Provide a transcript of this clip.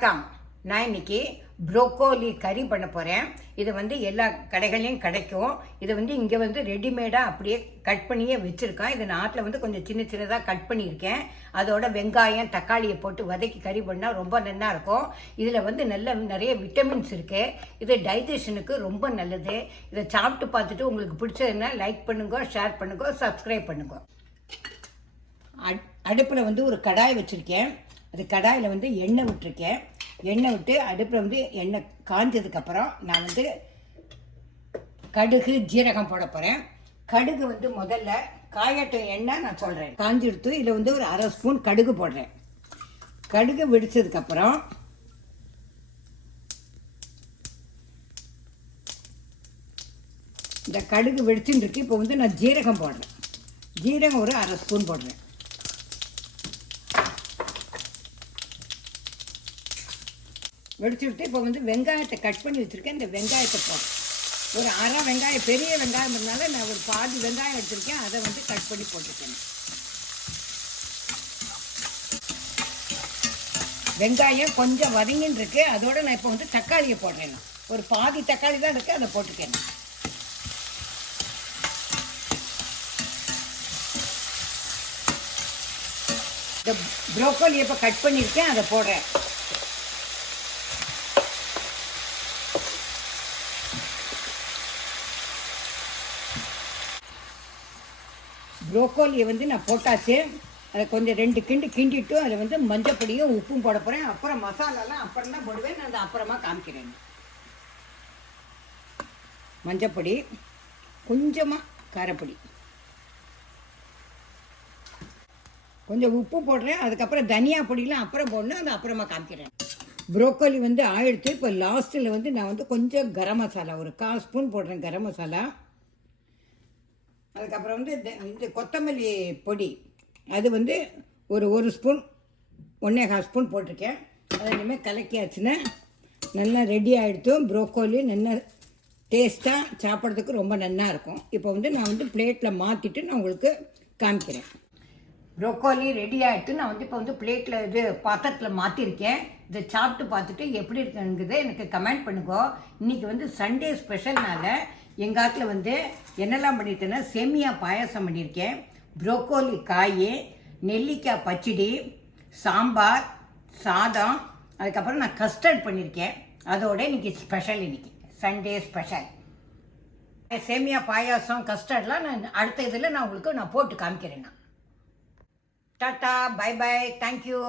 வணக்கம். நான் இன்னைக்கு ப்ரோக்கோலி கறி பண்ண போகிறேன். இது எல்லா கடைகள்லையும் கிடைக்கும். இது இங்கே ரெடிமேடாக அப்படியே கட் பண்ணியே வச்சுருக்கேன். இது நாட்டில் கொஞ்சம் சின்ன சின்னதாக கட் பண்ணியிருக்கேன். அதோட வெங்காயம் தக்காளியை போட்டு வதக்கி கறி பண்ணால் ரொம்ப நல்லா இருக்கும். இதில் நிறைய விட்டமின்ஸ் இருக்குது. இது டைஜஷனுக்கு ரொம்ப நல்லது. இதை சாப்பிட்டு பார்த்துட்டு உங்களுக்கு பிடிச்சதுன்னா லைக் பண்ணுங்க, ஷேர் பண்ணுங்க, சப்ஸ்கிரைப் பண்ணுங்க. அடுப்பில் ஒரு கடாய் வச்சுருக்கேன். அது கடாயில் எண்ணெய் விட்டுருக்கேன். எண்ணெய் விட்டு அடுப்பில் எண்ணெய் காஞ்சதுக்கப்புறம் நான் கடுகு ஜீரகம் போட போகிறேன். கடுகு முதல்ல காயட்டும் எண்ணெய் நான் சொல்கிறேன். காஞ்சிடுத்து இதில் ஒரு அரை ஸ்பூன் கடுகு போடுறேன். கடுகு வெடிச்சதுக்கப்புறம் இந்த கடுகு வெடிச்சுன்னு இருக்கு. இப்போ நான் ஜீரகம் போடுறேன். ஜீரகம் ஒரு அரை ஸ்பூன் போடுறேன். வெடிச்சு விட்டு இப்போ வெங்காயத்தை கட் பண்ணி வச்சுருக்கேன். இந்த வெங்காயத்தை போடுறேன். ஒரு அரை வெங்காயம், பெரிய வெங்காயம் இருந்தாலும் நான் ஒரு பாதி வெங்காயம் எடுத்திருக்கேன். அதை கட் பண்ணி போட்டிருக்கேன். வெங்காயம் கொஞ்சம் வதங்கின்னு இருக்கு. அதோட நான் இப்போ தக்காளியை போடுறேன். ஒரு பாதி தக்காளி தான் இருக்குது, அதை போட்டுக்கேன். இந்த ப்ரோக்கோலி இப்போ கட் பண்ணியிருக்கேன், அதை போடுறேன். ப்ரோக்கோலியை நான் போட்டாச்சு. அதை கொஞ்சம் 2 கிண்டிட்டு அதில் மஞ்சப்பொடியும் உப்பும் போட போகிறேன். அப்புறம் மசாலாலாம் அப்புறம் தான் போடுவேன். நான் அதை அப்புறமா காமிக்கிறேன். மஞ்சப்பொடி, கொஞ்சமாக காரப்பொடி, கொஞ்சம் உப்பு போடுறேன். அதுக்கப்புறம் தனியா பொடியெலாம் அப்புறம் போடணும். அதை அப்புறமா காமிக்கிறேன். ப்ரோக்கோலி ஆயிடுத்து. இப்போ லாஸ்ட்டில் நான் கொஞ்சம் கரம் மசாலா ஒரு 1/4 ஸ்பூன் போடுறேன். கரம் மசாலா. அதுக்கப்புறம் இந்த கொத்தமல்லி பொடி அது ஒரு ஸ்பூன், 1.25 ஸ்பூன் போட்டிருக்கேன். அதை இனிமேல் கலக்கியாச்சுன்னா நல்லா ரெடி ஆகிடுத்தும். ப்ரோக்கோலி நல்லா டேஸ்ட்டாக சாப்பிட்றதுக்கு ரொம்ப நல்லா இருக்கும். இப்போ நான் பிளேட்டில் மாற்றிட்டு நான் உங்களுக்கு காமிக்கிறேன். ப்ரோக்கோலி ரெடி ஆகிட்டு நான் இப்போ பிளேட்டில் பாத்திரத்தில் மாற்றிருக்கேன். இதை சாப்பிட்டு பார்த்துட்டு எப்படி இருக்குங்கிறத எனக்கு கமெண்ட் பண்ணுங்க. இன்றைக்கி சண்டே ஸ்பெஷல்னால் எங்கள் ஆத்தில் என்னெல்லாம் பண்ணியிருக்கேன்னா சேமியா பாயாசம் பண்ணியிருக்கேன், ப்ரோக்கோலி காய், நெல்லிக்காய் பச்சடி, சாம்பார், சாதம், அதுக்கப்புறம் நான் கஸ்டர்ட் பண்ணியிருக்கேன். அதோட இன்றைக்கி ஸ்பெஷல், இன்றைக்கி சண்டே ஸ்பெஷல். சேமியா பாயாசம் கஸ்டர்ட்லாம் நான் அடுத்த இதில் நான் உங்களுக்கு போட்டு காமிக்கிறேன். Tata, bye bye, thank you.